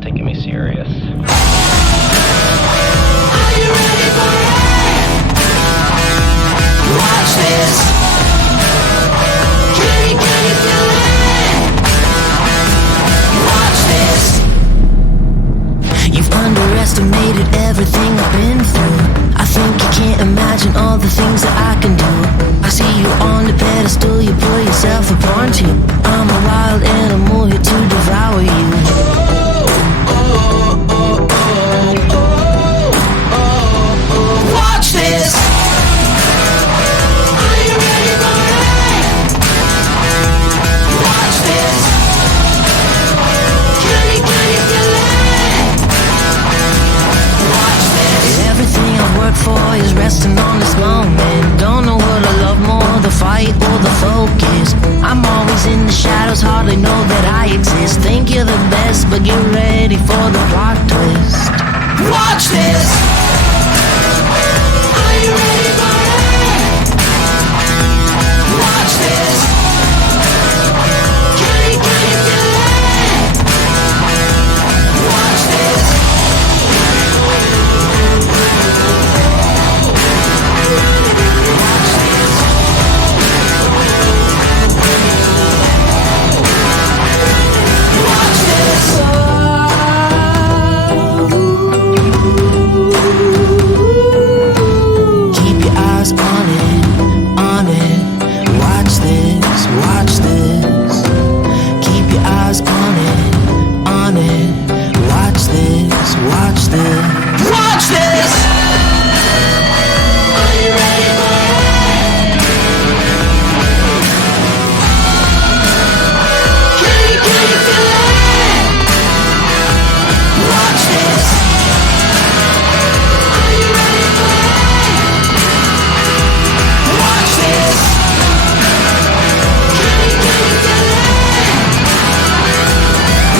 not taking me serious. Are you ready for it? Watch this. Can you feel it? Watch this. You've underestimated everything I've been through. I think you can't imagine all the things that I can do. I see you on the pedestal, you put yourself upon you. I'm a wild animal here to devour you. Watch this. Are you ready for it? Watch this. Can you feel it? Watch this. Everything I've worked for is resting on this moment. Don't know what I love more, the fight or the focus. I'm always in the shadows, hardly know that I exist. Think you're the best, but get ready for the plot twist. Watch this. Are you ready for it? Watch this. Can you feel it? Watch this. Watch this. Keep your eyes on it, on it. Watch this, watch this. Keep your eyes on it, on it. Watch this, watch this. Watch this! Are you ready for it? Can you feel it? Watch this. Are you ready for it? Watch this. Can you feel it?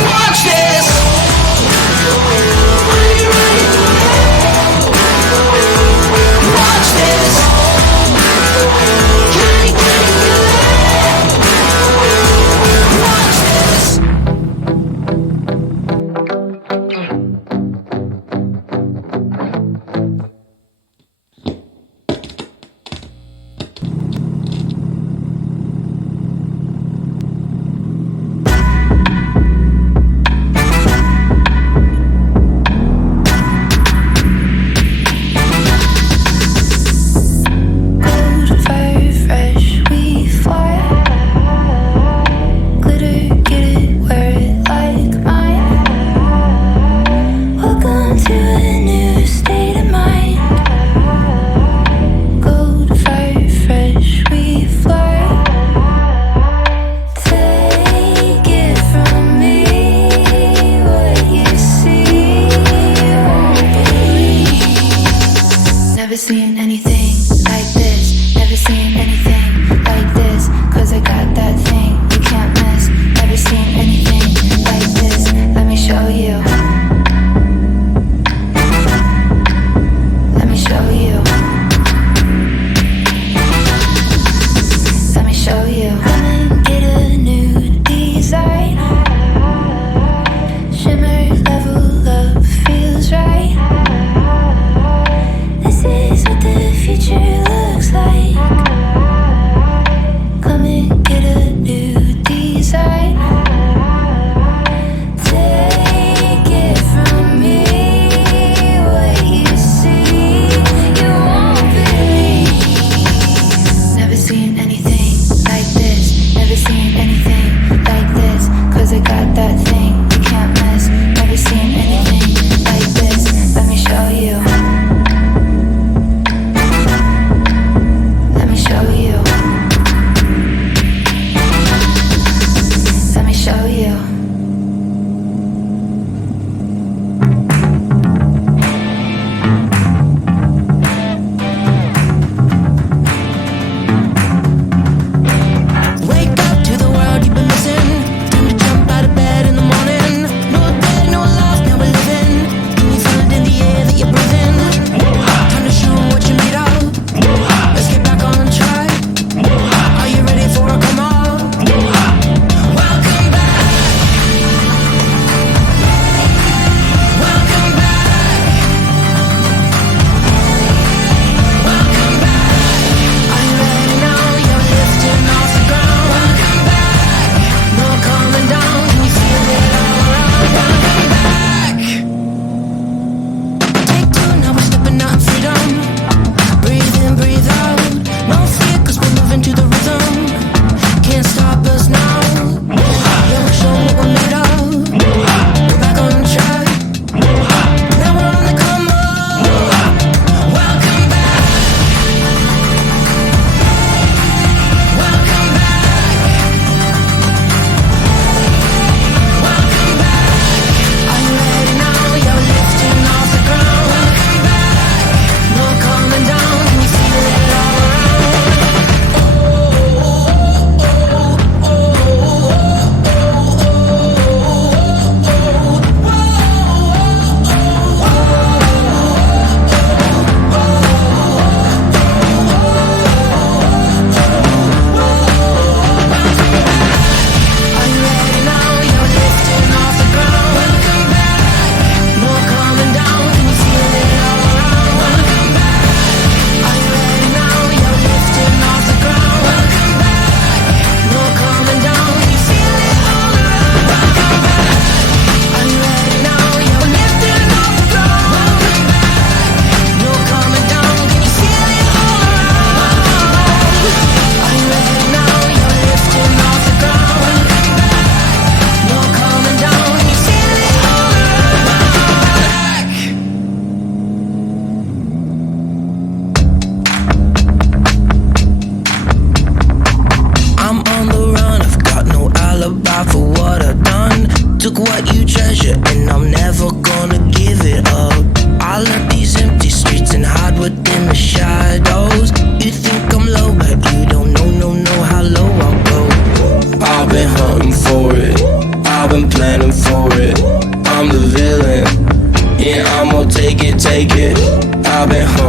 Watch this. Are you ready for it? Watch this. Can you feel it? Watch this. Gold, fire, fresh, we fly. Glitter, get it, wear it like mine. Welcome to a new state of mind. Gold, fire, fresh, we fly. Take it from me, what you see, you won't believe. Never seen anything like this. Never seen anything like this. 'Cause I got that thing you can't miss. Never seen anything like this. Let me show you. Let me show you. Let me show you. Come and get a new design. Shimmer, level up, feels right. This is what the future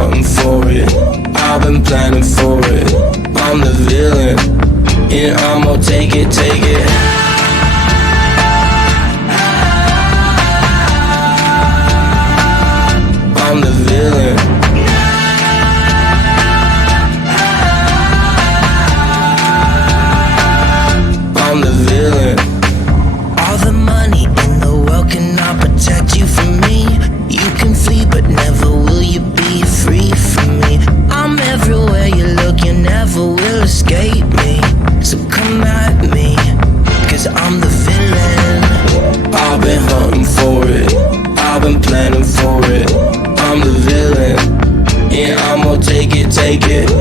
hunting for it, I've been planning for it. I'm the villain, and I'ma take it, take it. I'm the villain. I'm the villain. All the money in the world cannot protect you from me. You can flee, but never will you be free from me. I'm everywhere you look, you never will escape me. So come at me, cause I'm the villain. I've been hunting for it, I've been planning for it. I'm the villain, and I'ma take it, take it.